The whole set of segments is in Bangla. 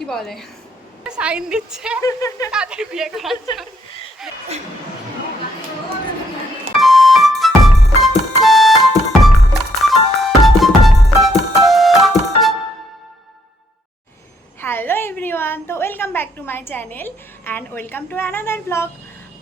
কি বলে সাইন দিচ্ছে তাদের বিয়ে করার জন্য। হ্যালো এভরিওয়ান, তো welcome back to my channel and welcome to another blog.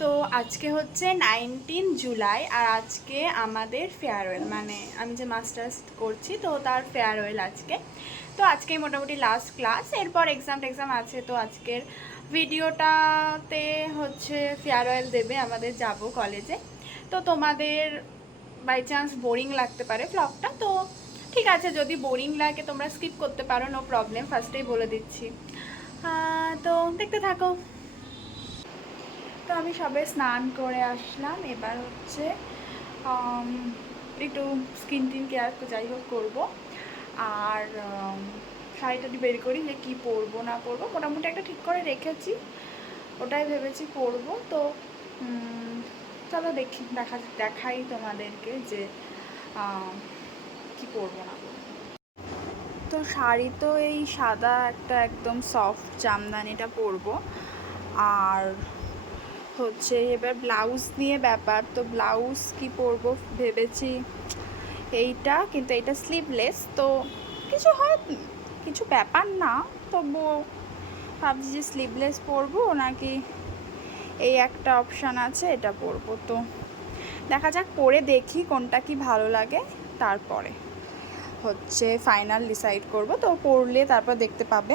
তো আজকে হচ্ছে 19 জুলাই আর আজকে আমাদের ফেয়ারওয়েল, মানে আমি যে মাস্টার্স করছি তো তার ফেয়ারওয়েল আজকে। তো আজকে মোটামুটি লাস্ট ক্লাস, এরপর এক্সাম আছে। তো আজকের ভিডিওটাতে হচ্ছে ফেয়ারওয়েল দেবে আমাদের, যাব কলেজে। তো তোমাদের বাই চান্স বোরিং লাগতে পারে ব্লগটা, তো ঠিক আছে, যদি বোরিং লাগে তোমরা স্কিপ করতে পারো, নো প্রবলেম, ফার্স্টেই বলে দিচ্ছি। তো দেখতে থাকো। তো আমি সবে স্নান করে আসলাম, এবার হচ্ছে একটু স্কিন টিন কেয়ার তো যাই হোক করবো। আর শাড়িটা বের করি যে কী পরবো না পরবো, মোটামুটি একটা ঠিক করে রেখেছি, ওটাই ভেবেছি পরবো। তো চলো দেখাই তোমাদেরকে যে কি পরবো না পরবো। তো শাড়ি তো এই সাদা একটা একদম সফট জামদানিটা পরবো। আর হচ্ছে এবার ব্লাউজ নিয়ে ব্যাপার, তো ব্লাউজ কি পরবো ভেবেছি এইটা, কিন্তু এইটা স্লিভলেস, তো কিছু ব্যাপার না, তবুও ভাবছি যে স্লিভলেস পরবো নাকি এই একটা অপশান আছে এটা পরবো। তো দেখা যাক, পরে দেখি কোনটা কি ভালো লাগে, তারপরে হচ্ছে ফাইনাল ডিসাইড করব। তো পরলে তারপর দেখতে পাবে।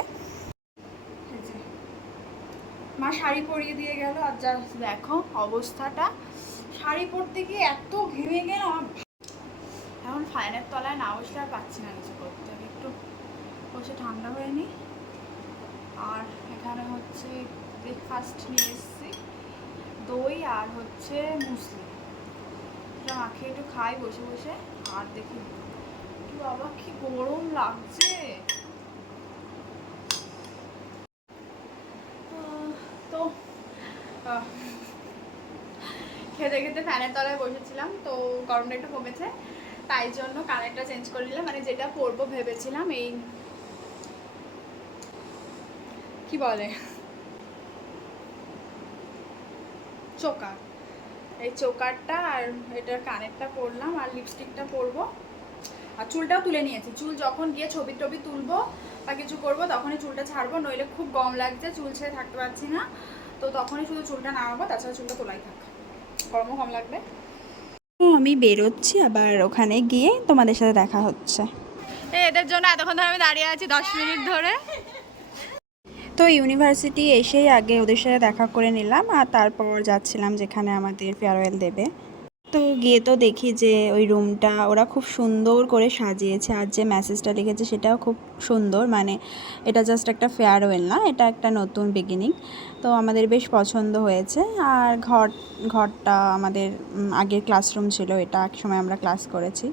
মা শাড়ি পরিয়ে দিয়ে গেল, আর যা দেখো অবস্থাটা, শাড়ি পরতে গিয়ে এত ঘেমে গেল। এখন ফ্যানের তলায় না বসলে আর পাচ্ছি না কিছু করতে, একটু বসে ঠান্ডা হয়ে নি। আর এখানে হচ্ছে ব্রেকফাস্ট নিয়ে এসেছি, দই আর হচ্ছে মুসলি, এটা মাখিয়ে একটু খাই বসে বসে। আর দেখি বাবা কি গরম লাগছে। তো খেতে খেতে ফ্যানের তলায় বসেছিলাম, তো গরমটা একটু কমেছে, তাই জন্য কানেরটা চেঞ্জ করে নিলাম, মানে যেটা পরবো ভেবেছিলাম এই কি বলে চোকার, এই চোকারটা আর এটার কানেরটা পরলাম, আর লিপস্টিকটা পরবো। আর চুলটাও তুলে নিয়েছি, চুল যখন গিয়ে ছবি টবি তুলবো বা কিছু করবো তখনই চুলটা ছাড়বো, নইলে খুব গরম লাগছে, চুল ছেড়ে থাকতে পারছি না, তো তখনই শুধু চুলটা নামাবো, তাছাড়া চুলটা তোলাই থাক, গরমও কম লাগবে। তো আমি বেরোচ্ছি, আবার ওখানে গিয়ে তোমাদের সাথে দেখা হচ্ছে। এদের জন্য এতক্ষণ ধরে আমি দাঁড়িয়ে আছি 10 মিনিট ধরে। তো ইউনিভার্সিটি এসেই আগে ওদের সাথে দেখা করে নিলাম, আর তারপর যাচ্ছিলাম যেখানে আমাদের ফেয়ারওয়েল দেবে। তো গিয়ে তো দেখি যে ওই রুমটা ওরা খুব সুন্দর করে সাজিয়েছে, আর যে মেসেজটা লিখেছে সেটাও খুব সুন্দর, মানে এটা জাস্ট একটা ফেয়ারওয়েল না, এটা একটা নতুন বিগিনিং। তো আমাদের বেশ পছন্দ হয়েছে। আর ঘরটা আমাদের আগের ক্লাসরুম ছিল, এটা এক সময় আমরা ক্লাস করেছি।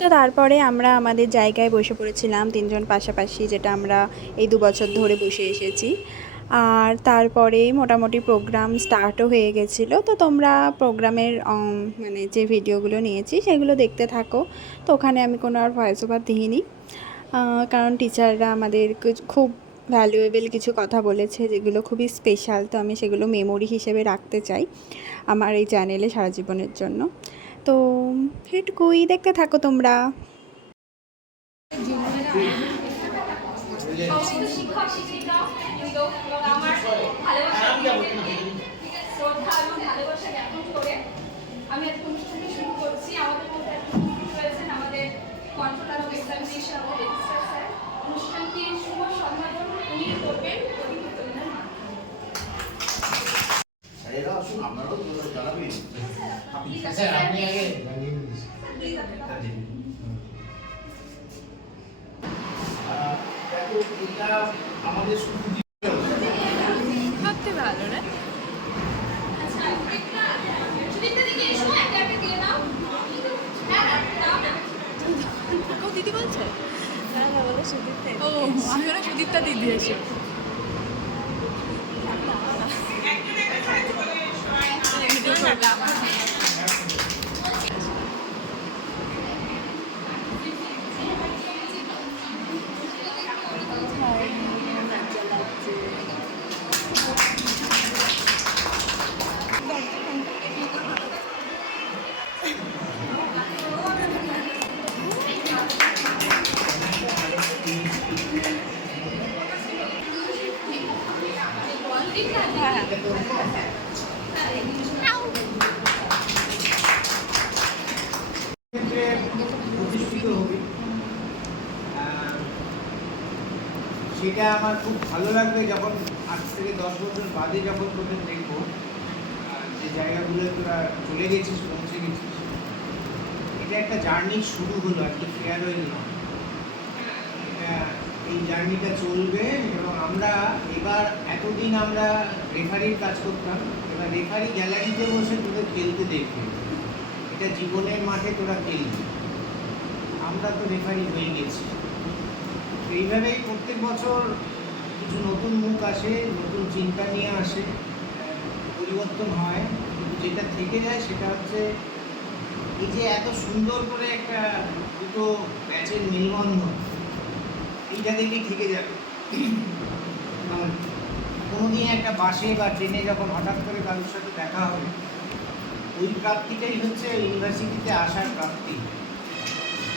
তো তারপরে আমরা আমাদের জায়গায় বসে পড়েছিলাম তিনজন পাশাপাশি, যেটা আমরা এই 2 বছর ধরে বসে এসেছি। আর তারপরে মোটামুটি প্রোগ্রাম স্টার্টও হয়ে গেছিলো। তো তোমরা প্রোগ্রামের মানে যে ভিডিওগুলো নিয়েছি সেগুলো দেখতে থাকো। তো ওখানে আমি কোনো আর ভয়েস ওভার দিইনি, কারণ টিচাররা আমাদের খুব ভ্যালুয়েবল কিছু কথা বলেছে যেগুলো খুবই স্পেশাল, তো আমি সেগুলো মেমোরি হিসেবে রাখতে চাই আমার এই চ্যানেলে সারা জীবনের জন্য। তো এটুকুই, দেখতে থাকো তোমরা। আমি আজকে অনুষ্ঠানটি শুরু করছি। আমাদের মধ্যে রয়েছেন আমাদের কন্ট্রোলার অফ এক্সামিনেশন, আমাদের রেজিস্ট্রার স্যার। অনুষ্ঠানটির শুভ সম্বোধন উনি করবেন অধিবেশনের মাধ্যমে। এরা আসুন, আপনারাও জানাবেন। স্যার আপনি আগে এটা আমাদের ভাবতে ভালো রে। দিদি বলছে, হ্যাঁ হ্যাঁ বলে সুদীপ্তা। ও আমি ওরা সুদীপ্তা দিদি এসে ভিডিও করবে। প্রতিষ্ঠিত হবে, সেটা আমার খুব ভালো লাগবে যখন আজ থেকে 10 বছর বাদে যখন তোদের দেখবো যে জায়গাগুলো তোরা চলে গেছিস, পৌঁছে গেছিস। এটা একটা জার্নি শুরু হলো, একটা ফেয়ারওয়েল নয়। এটা এই জার্নিটা চলবে এবং আমরা এবার এতদিন আমরা রেফারির কাজ করতাম, এবার রেফারি গ্যালারিতে বসে তোদের খেলতে দেখবে। এটা জীবনের মাঠে তোরা খেলবি, আমরা তো রেফারি হয়ে গেছি। এইভাবেই প্রত্যেক বছর কিছু নতুন মুখ আসে, নতুন চিন্তা নিয়ে আসে, পরিবর্তন হয়। কিন্তু যেটা থেকে যায় সেটা হচ্ছে এই যে এত সুন্দর করে একটা দুটো ম্যাচের মেলবন্ধন, এইটা দেখেই থেকে যাবে। কোনোদিন একটা বাসে বা ট্রেনে যখন হঠাৎ করে কারোর সাথে দেখা হবে, ওই প্রাপ্তিটাই হচ্ছে ইউনিভার্সিটিতে আসার প্রাপ্তি।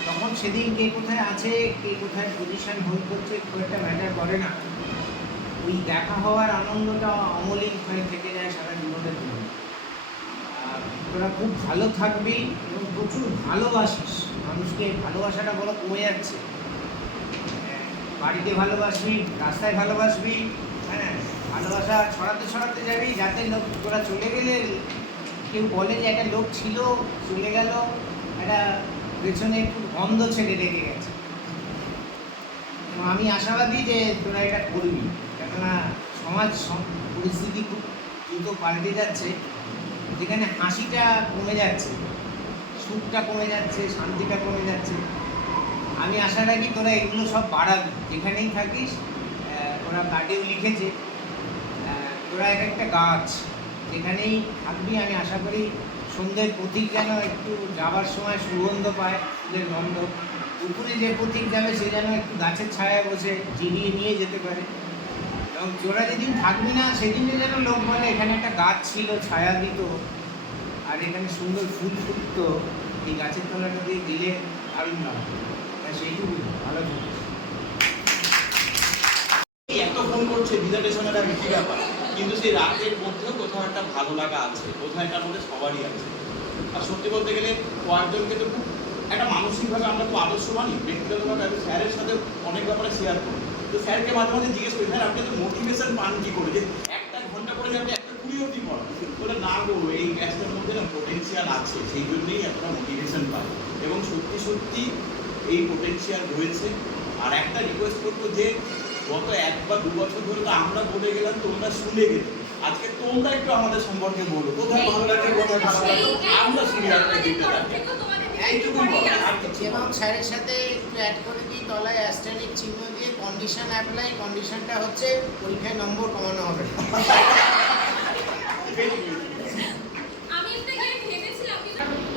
তখন সেদিন কে কোথায় আছে, কে কোথায় পজিশন হোল্ড করছে, খুব একটা ম্যাটার করে না। ওই দেখা হওয়ার আনন্দটা অমলিক হয়ে থেকে যায় সারা জীবনের জন্য। তোরা খুব ভালো থাকবি এবং প্রচুর ভালোবাসিস মানুষকে। ভালোবাসাটা বড় কমে যাচ্ছে। বাড়িতে ভালোবাসবি, রাস্তায় ভালোবাসবি, হ্যাঁ, ভালোবাসা ছড়াতে ছড়াতে যাবি, যাতে লোক তোরা চলে গেলে কেউ বলে যে একটা লোক ছিল চলে গেল, একটা পেছনে একটু গন্ধ ছেড়ে রেখে গেছে। এবং আমি আশাবাদী যে তোরা এটা করবি, কেননা সমাজ পরিস্থিতি খুব দ্রুত পাল্টে যাচ্ছে, যেখানে হাসিটা কমে যাচ্ছে, সুখটা কমে যাচ্ছে, শান্তিটা কমে যাচ্ছে। আমি আশা রাখি তোরা এগুলো সব বাড়াবি, যেখানেই থাকিস। ওরা কার্ডেও লিখেছে তোরা এক একটা গাছ যেখানেই থাকবি, আমি আশা করি সন্ধ্যের প্রতীক যেন একটু যাবার সময় সুগন্ধ পায়, ফুলের গন্ধ। উপরে যে প্রতীক যাবে সে যেন একটু গাছের ছায়ায় বসে জিরিয়ে নিয়ে যেতে পারে। এবং তোরা যেদিন থাকবি না সেদিনে যেন লোক বলে এখানে একটা গাছ ছিল, ছায়া দিত, আর এখানে সুন্দর ফুল ফুটতো, এই গাছের তলাটা দিয়ে দিলে দারুণ না। সেইটুকু ভালো থাকে। এত ফোন করছে ডিজার্টেশনের একটা বেশি ব্যাপার, কিন্তু সেই রাতের মধ্যেও কোথাও একটা ভালো লাগা আছে, কোথাও একটা মধ্যে সবারই আছে। আর সত্যি বলতে গেলে কয়েকজনকে তো খুব একটা মানসিকভাবে আমরা খুব আদর্শ মানি। ব্যক্তিগতভাবে আমি স্যারের সাথে অনেক ব্যাপারে শেয়ার করি, তো স্যারকে মাঝে মাঝে জিজ্ঞেস করি, স্যার আপনি তো মোটিভেশন পান কী করে, যে একটা ঘন্টা করে যে আপনি একটা 20 অবধি পড়ান? বলে না গো, এই ক্যাচটার মধ্যে না পোটেন্সিয়াল আছে, সেই জন্যই এতটা মোটিভেশন পাই। এবং সত্যি সত্যি এই পোটেনশিয়াল রয়েছে। আর একটা রিকোয়েস্ট করবো যে গত 1 বা 2 বছর ধরে তো আমরা বলে গেলাম, তোমরা শুনে গেলে, আজকে তোমরা একটু আমাদের সম্পর্কে বলো, কোথায় ভালো লাগছে, কোথায় খারাপ লাগছে, আমরা শুনি আপনার দিতে থাকি। এইটুকুই বলো, আর কিছু এবং স্যারের সাথে একটু অ্যাড করে দিই, তলায় অ্যাস্টারিক চিহ্ন দিয়ে কন্ডিশন অ্যাপ্লাই। কন্ডিশনটা হচ্ছে পরীক্ষায় নম্বর কমানো হবে।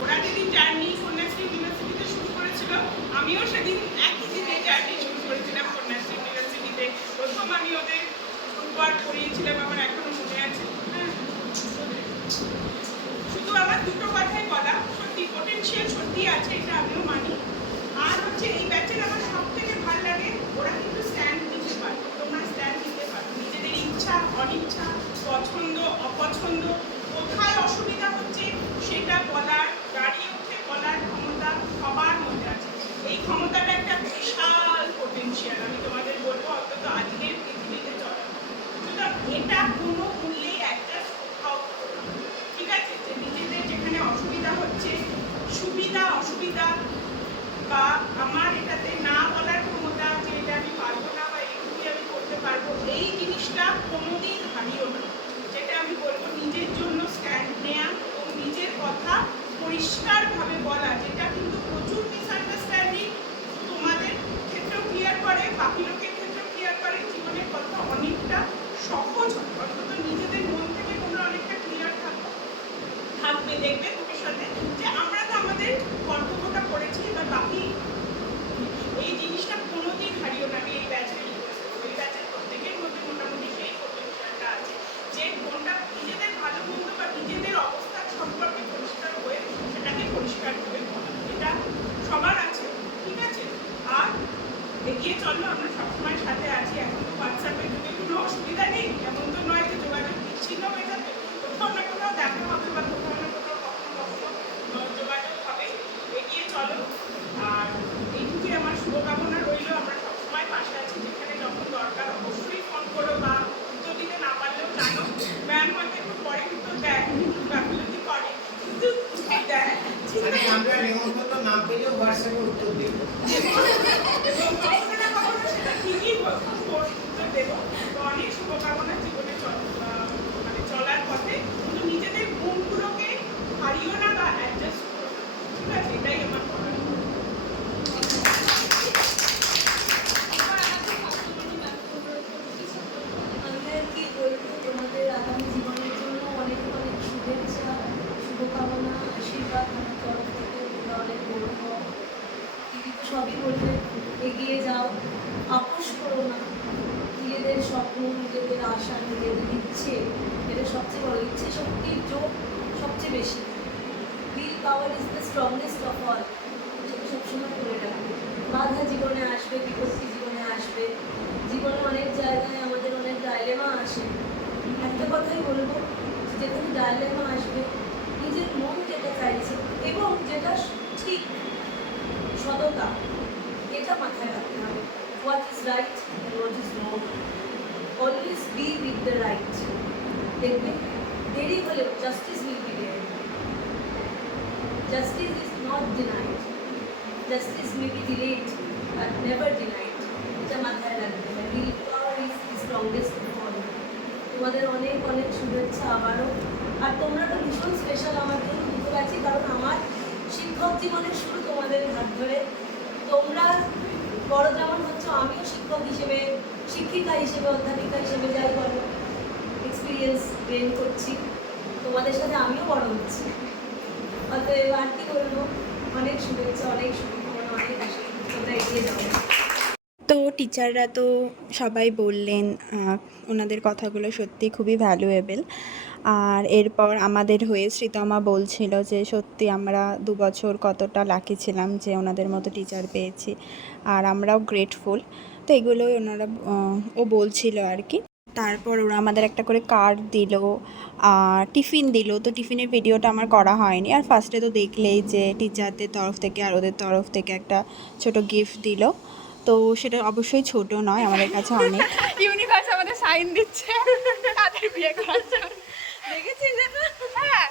ওরা যেদিন জার্নি কন্যাশ্রী ইউনিভার্সিটিতে শুরু করেছিল, আমিও সেদিন একই দিনে জার্নি শুরু করেছিলাম কন্যাশ্রী ইউনিভার্সিটিতে। প্রথম আমি ওদের দুবার পড়িয়েছিলাম, আমার এখনো মনে আছে। শুধু আমার দুটো কথাই বলা, সত্যি পোটেনশিয়াল সত্যি আছে, এটা আমিও মানি। আর হচ্ছে এই ব্যাচের আমার সব থেকে ভালো লাগে, ওরা কিন্তু স্ট্যান্ড নিতে পারে। তোমরা স্ট্যান্ড নিতে পারো, নিজেদের ইচ্ছা অনিচ্ছা, পছন্দ অপছন্দ, কোথায় অসুবিধা হচ্ছে সেটা বলার, দাঁড়িয়ে উঠে বলার ক্ষমতা সবার মধ্যে আছে। এই ক্ষমতাটা একটা বিশাল পোটেনশিয়াল, আমি তোমাদের বলবো, অন্তত আজকের পৃথিবীতে চলে। সুতরাং এটা কোনো মূল্যেই একটা কোথাও, ঠিক আছে, যে নিজেদের যেখানে অসুবিধা হচ্ছে, সুবিধা অসুবিধা বা আমার এটাতে না বলার ক্ষমতা, যে এটা আমি পারবো না বা এইটুকুই আমি করতে পারবো, এই জিনিসটা কোনোদিন হারিও না। যেটা আমি বলবো, নিজের জন্য স্ট্যান্ড নেওয়া এবং নিজের কথা পরিষ্কারভাবে বলা, যেটা কিন্তু প্রচুর মিসআন্ডারস্ট্যান্ডিং তোমাদের ক্ষেত্রেও ক্লিয়ার করে, বাকি লোকের ক্ষেত্রেও ক্লিয়ার করে, জীবনের কথা অনেকটা সহজ হয়। অন্তত নিজেদের মন থেকে তোমরা অনেকটা ক্লিয়ার থাকবে, দেখবে ভবিষ্যতে যে আমরা তো আমাদের কর্তব্যটা করেছি। এবার বাকি এই জিনিসটা কোনোদিন হারিও না। আমি এই ব্যাচের ওই ব্যাচের প্রত্যেকের মধ্যে মোটামুটি সেই পোটেনশিয়ালটা আছে, যে কোনটা নিজেদের ভালো মন্দ বা নিজেদের অবস্থা সম্পর্কে পরিষ্কার হয়ে সেটাকে পরিষ্কারভাবে বলা, এটা সবার আছে, ঠিক আছে। আর এগিয়ে চলো, আমরা সবসময় পেলেও হোয়াটসঅ্যাপে উত্তর দেবো। এবং কখনো না কখনো সেটা ঠিকই উত্তর দেবো। তো অনেক শুভকামনা জীবনে মানে চলার পথে, কিন্তু নিজেদের গুণগুলোকে হারিও না বা অ্যাডজাস্ট করো না, ঠিক আছে? এটাই আমার বলার। আমি আর কি বলবো, তোমাদের আগামী জীবনের জন্য অনেক অনেক শুভেচ্ছা, শুভকামনা, আশীর্বাদ আমার তরফ থেকে। তোমরা অনেক বড় হও, দিদি তো সবই বলবে, এগিয়ে যাও, আপোষ করো না। নিজেদের স্বপ্ন, নিজেদের আশা, নিজেদের ইচ্ছে, এটা সবচেয়ে বড়। ইচ্ছে শক্তির জোর সবচেয়ে বেশি। Will power is the strongest of all. সেটা সবসময় করে রাখবে। বাধা জীবনে আসবে, বিপত্তি জীবনে আসবে, জীবনে অনেক জায়গায় আমাদের অনেক ডাইলেমা আসে। একটা কথাই বলবো, যেখানে ডাইলেমা আসবে, নিজের মন যেটা চাইছে এবং যেটা ঠিক, সততা, এটা মাথায় রাখতে হবে। What is right and what is wrong. Always be with the right. দেখবে দেরি হলেও justice will be there. Justice is not denied. Justice may be delayed, but never denied. এটা মাথায় রাখতে হবে। Will power is the strongest of all. তোমাদের অনেক অনেক শুভেচ্ছা আবারও। আর তোমরা তো ভীষণ স্পেশাল আমার জন্য, বুঝতে পারছি, কারণ আমার শিক্ষক জীবনের শুরু তোমাদের হাত ধরে। তোমরা বড় যেমন হচ্ছে, আমিও শিক্ষক হিসেবে, শিক্ষিকা হিসেবে, অধ্যাপিকা হিসেবে, যাই বলো, এক্সপিরিয়েন্স গেইন করছি। তোমাদের সাথে আমিও বড় হচ্ছি। অতএব আর কি বলবো, অনেক শুভেচ্ছা, অনেক শুভকামনা, অনেক আশীর্বাদ। তোমরা এগিয়ে যাও। তো টিচাররা তো সবাই বললেন, ওনাদের কথাগুলো সত্যি খুবই ভ্যালুয়েবল। আর এরপর আমাদের হয়ে শ্রীতমা বলছিল যে সত্যি আমরা 2 বছর কতটা লাকি ছিলাম যে ওনাদের মতো টিচার পেয়েছি, আর আমরাও গ্রেটফুল। তো এগুলোই ওনারা ও বলছিল আর কি। তারপর ওরা আমাদের একটা করে কার্ড দিল আর টিফিন দিল। তো টিফিনের ভিডিওটা আমার করা হয়নি। আর ফার্স্টে তো দেখলেই যে টিচারদের তরফ থেকে আর ওদের তরফ থেকে একটা ছোট গিফট দিল। তো সেটা অবশ্যই ছোট নয়, আমাদের কাছে অনেক। ইউনিভার্স আমাদের সাইন দিচ্ছে তাদের বিয়ে করার জন্য। দেখেছিস এটা? হ্যাঁ,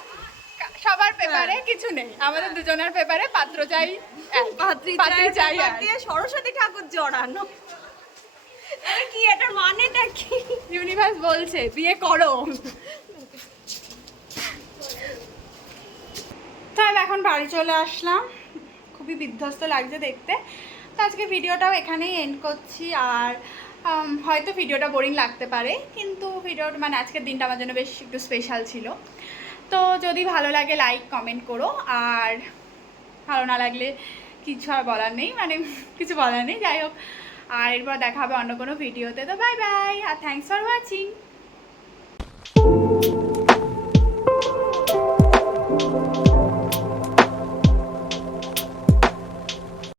সবার পেপারে কিছু নেই, আমাদের দুজনের পেপারে পাত্র চাই, পাত্রী চাই চাই দিয়ে সরস্বতী ঠাকুর জড়ানো। আরে কি, এটার মানেটা কি? ইউনিভার্স বলছে বিয়ে করো। তাহলে এখন বাড়ি চলে আসলাম, খুবই বিধ্বস্ত লাগছে দেখতে। তো আজকে ভিডিওটাও এখানেই এন্ড করছি। আর হয়তো ভিডিওটা বোরিং লাগতে পারে, কিন্তু ভিডিওটা মানে আজকের দিনটা আমার জন্য বেশ একটু স্পেশাল ছিল। তো যদি ভালো লাগে লাইক কমেন্ট করো, আর ভালো না লাগলে কিছু আর বলার নেই, মানে কিছু বলার নেই, যাই হোক। আর এরপর দেখা হবে অন্য কোনো ভিডিওতে। তো বাই বাই, আর থ্যাংকস ফর ওয়াচিং।